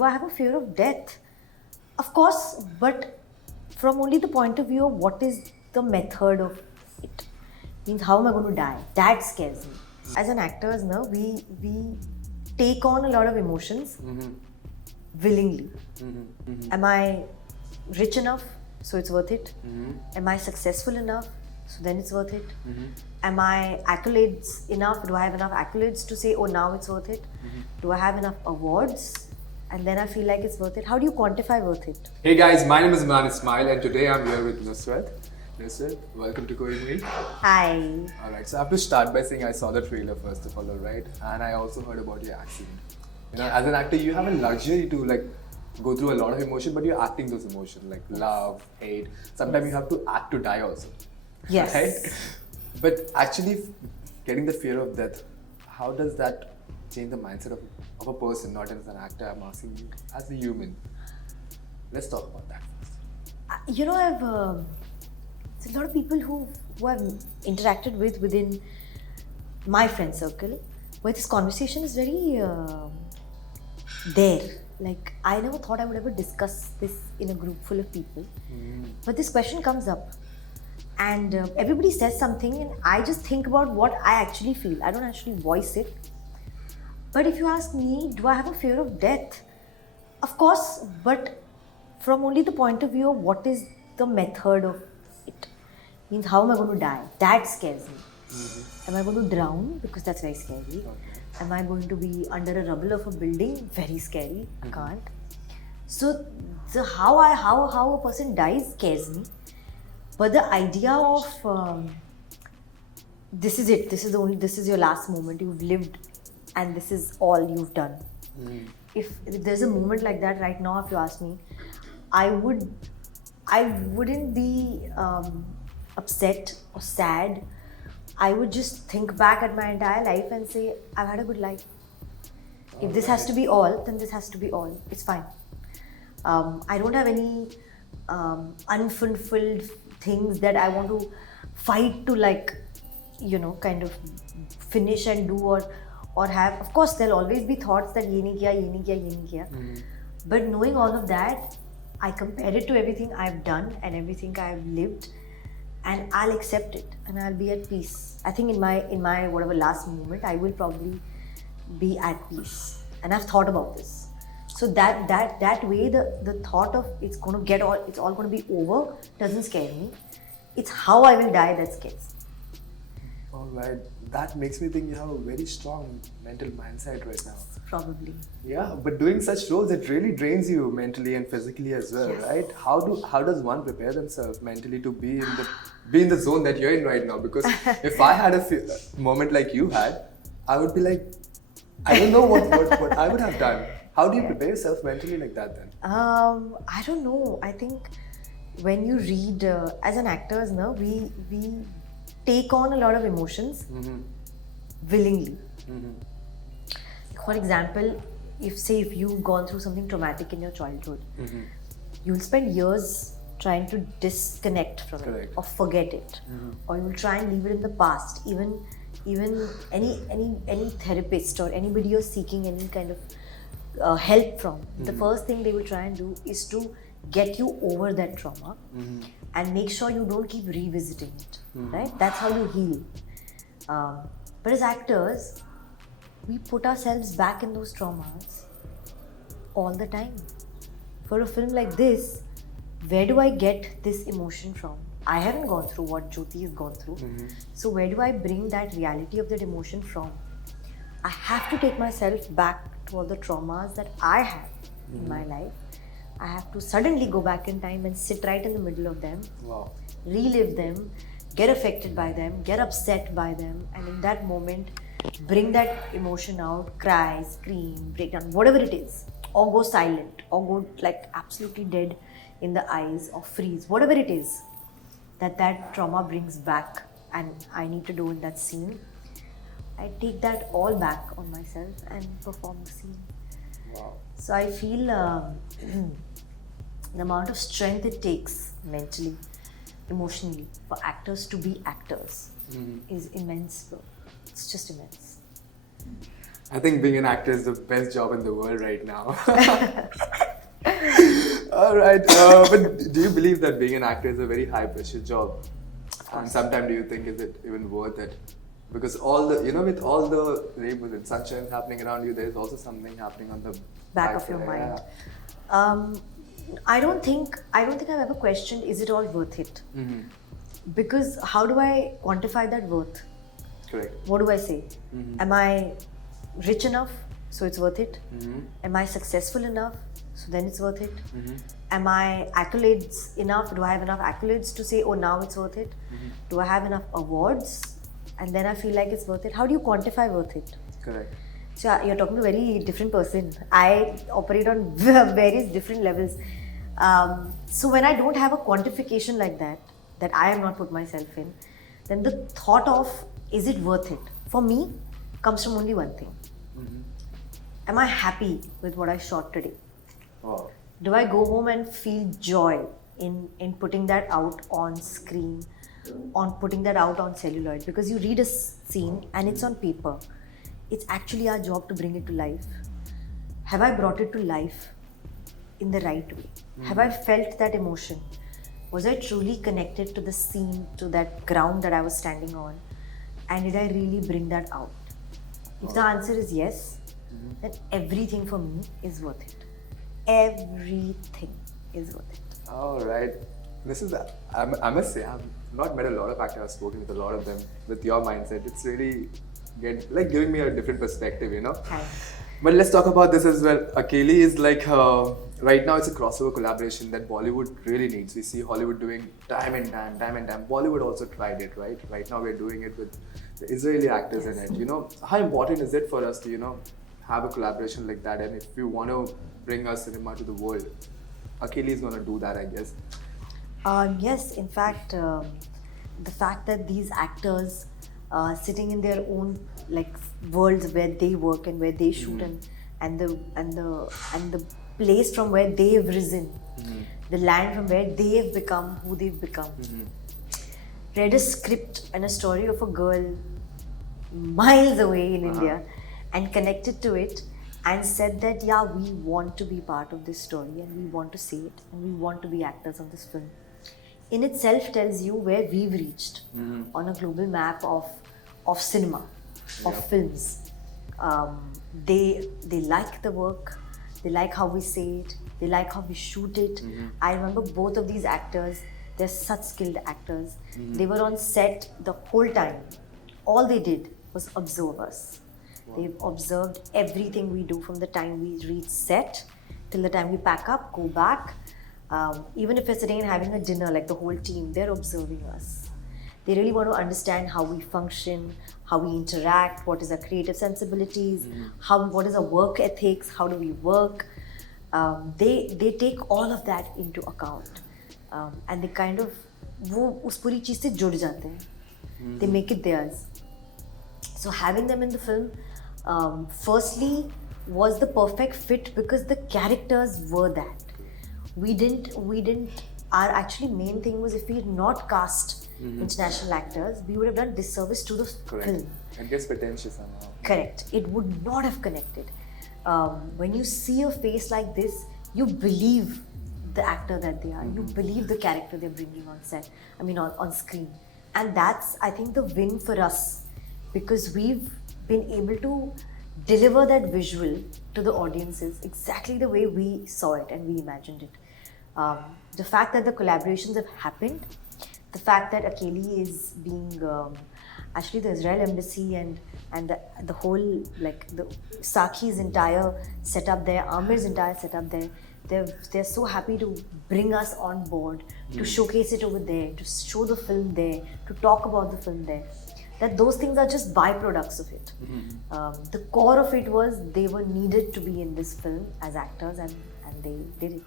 do I have a fear of death? Of course, but from only the point of view of what is the method of it. Means how am I going to die? That scares me. As an actors, no, we take on a lot of emotions willingly. Am I rich enough? So it's worth it. Am I successful enough? So then it's worth it. Am I accolades enough? Do I have enough accolades to say, oh, now it's worth it? Do I have enough awards? And then I feel like it's worth it. How do you quantify worth it? Hey guys, my name is Imran Ismail and today I'm here with Nushrratt. Nushrratt, welcome to Koimoi. Hi. Alright, so I have to start by saying I saw the trailer first of all, alright? And I also heard about your accident. You know, as an actor, you have a luxury to like go through a lot of emotion, but you're acting those emotions like love, hate. Sometimes you have to act to die also. Yes. Right? But actually, getting the fear of death, how does that change the mindset of a person, not as an actor? I'm asking you as a human. Let's talk about that first. You know, there's a lot of people who I've interacted with within my friend circle where this conversation is very there. Like, I never thought I would ever discuss this in a group full of people. But this question comes up and everybody says something and I just think about what I actually feel. I don't actually voice it. But if you ask me, do I have a fear of death? Of course, but from only the point of view of what is the method of it. Means how am I going to die? That scares me. Am I going to drown? Because that's very scary. Am I going to be under a rubble of a building? Very scary. I can't. So the how a person dies scares me. But the idea of this is it. This is your last moment. You've lived, and this is all you've done. If there's a moment like that right now, if you ask me, I wouldn't be upset or sad. I would just think back at my entire life and say, I've had a good life. If this has to be all, then this has to be all. It's fine. I don't have any unfulfilled things that I want to fight to, like, you know, kind of finish and do or have. Of course, there'll always be thoughts that ye nahi kiya, ye nahi kiya, ye nahi kiya. But knowing all of that, I compare it to everything I've done and everything I've lived, and I'll accept it and I'll be at peace. I think in my whatever last moment, I will probably be at peace. And I've thought about this. So that way, the thought of it's all going to be over doesn't scare me. It's how I will die that scares me. Alright, that makes me think you have a very strong mental mindset right now. Probably. Yeah, but doing such roles, it really drains you mentally and physically as well, right? How does one prepare themselves mentally to be in the zone that you're in right now? Because if I had a moment like you had, I would be like, I don't know what I would have done. How do you prepare yourself mentally like that then? I don't know. I think when you read as an actors, no, we take on a lot of emotions willingly. For example, if you've gone through something traumatic in your childhood, you'll spend years trying to disconnect from it or forget it, or you'll try and leave it in the past. Even any therapist or anybody you're seeking any kind of help from, the first thing they will try and do is to get you over that trauma and make sure you don't keep revisiting it. Right? That's how you heal. But as actors, we put ourselves back in those traumas all the time. For a film like this, where do I get this emotion from? I haven't gone through what Jyoti has gone through. So where do I bring that reality of that emotion from? I have to take myself back to all the traumas that I have in my life. I have to suddenly go back in time and sit right in the middle of them, relive them, get affected by them, get upset by them, and in that moment, bring that emotion out, cry, scream, break down, whatever it is, or go silent, or go like absolutely dead in the eyes, or freeze, whatever it is that trauma brings back and I need to do in that scene. I take that all back on myself and perform the scene. So I feel the amount of strength it takes mentally, emotionally, for actors to be actors is immense, bro. It's just immense. I think being an actor is the best job in the world right now. All right, but do you believe that being an actor is a very high pressure job? And sometimes do you think is it even worth it? Because all the with all the rainbows and sunshine happening around you, there is also something happening on the Back of your mind. I don't think I've ever questioned, is it all worth it? Mm-hmm. Because how do I quantify that worth? Correct. What do I say? Mm-hmm. Am I rich enough, so it's worth it? Mm-hmm. Am I successful enough, so then it's worth it? Mm-hmm. Am I accolades enough? Do I have enough accolades to say, oh, now it's worth it? Mm-hmm. Do I have enough awards? And then I feel like it's worth it. How do you quantify worth it? Correct. So you're talking to a very different person. I operate on various different levels. So when I don't have a quantification like that I have not put myself in, then the thought of, is it worth it? For me, comes from only one thing. Mm-hmm. Am I happy with what I shot today? Wow. Do I go home and feel joy in putting that out on screen, on putting that out on celluloid? Because you read a scene and it's on paper. It's actually our job to bring it to life. Have I brought it to life in the right way? Have I felt that emotion? Was I truly connected to the scene, to that ground that I was standing on? And did I really bring that out? If the answer is yes, then everything for me is worth it. Everything is worth it. All right. This is, I must say, I've not met a lot of actors, I've spoken with a lot of them. With your mindset, it's really giving me a different perspective, Thanks. But let's talk about this as well. Akelli is like, right now it's a crossover collaboration that Bollywood really needs. We see Hollywood doing time and time. Bollywood also tried it, right? Right now we're doing it with the Israeli actors in it. How important is it for us to, have a collaboration like that? And if we want to bring our cinema to the world, Akelli is going to do that, I guess. Yes, in fact, the fact that these actors sitting in their own worlds where they work and where they shoot and the place from where they have risen, the land from where they have become who they've become. Read a script and a story of a girl miles away in India and connected to it and said that we want to be part of this story and we want to see it and we want to be actors of this film. In itself tells you where we've reached on a global map of cinema, of films. They like the work, they like how we say it, they like how we shoot it. I remember both of these actors, they're such skilled actors. They were on set the whole time. All they did was observe us. Wow. They've observed everything we do from the time we reach set till the time we pack up, go back. Even if we're sitting and having a dinner, like the whole team, they're observing us. They really want to understand how we function, how we interact, what is our creative sensibilities, what is our work ethics, how do we work. They take all of that into account, and they kind of वो उस पूरी चीज़ से जुड़ जाते हैं. They make it theirs. So having them in the film, firstly, was the perfect fit because the characters were that. We didn't. Our actually main thing was, if we had not cast international actors, we would have done disservice to the film. It gets pretentious somehow. Correct. It would not have connected. When you see a face like this, you believe the actor that they are. You believe the character they're bringing on set. On screen. And that's, I think, the win for us, because we've been able to deliver that visual to the audiences exactly the way we saw it and we imagined it. The fact that the collaborations have happened, the fact that Akelli is being actually the Israel embassy and the whole, the Sakhi's entire setup there, Amir's entire setup there, they're so happy to bring us on board, to showcase it over there, to show the film there, to talk about the film there. That those things are just byproducts of it. The core of it was they were needed to be in this film as actors, and they did it.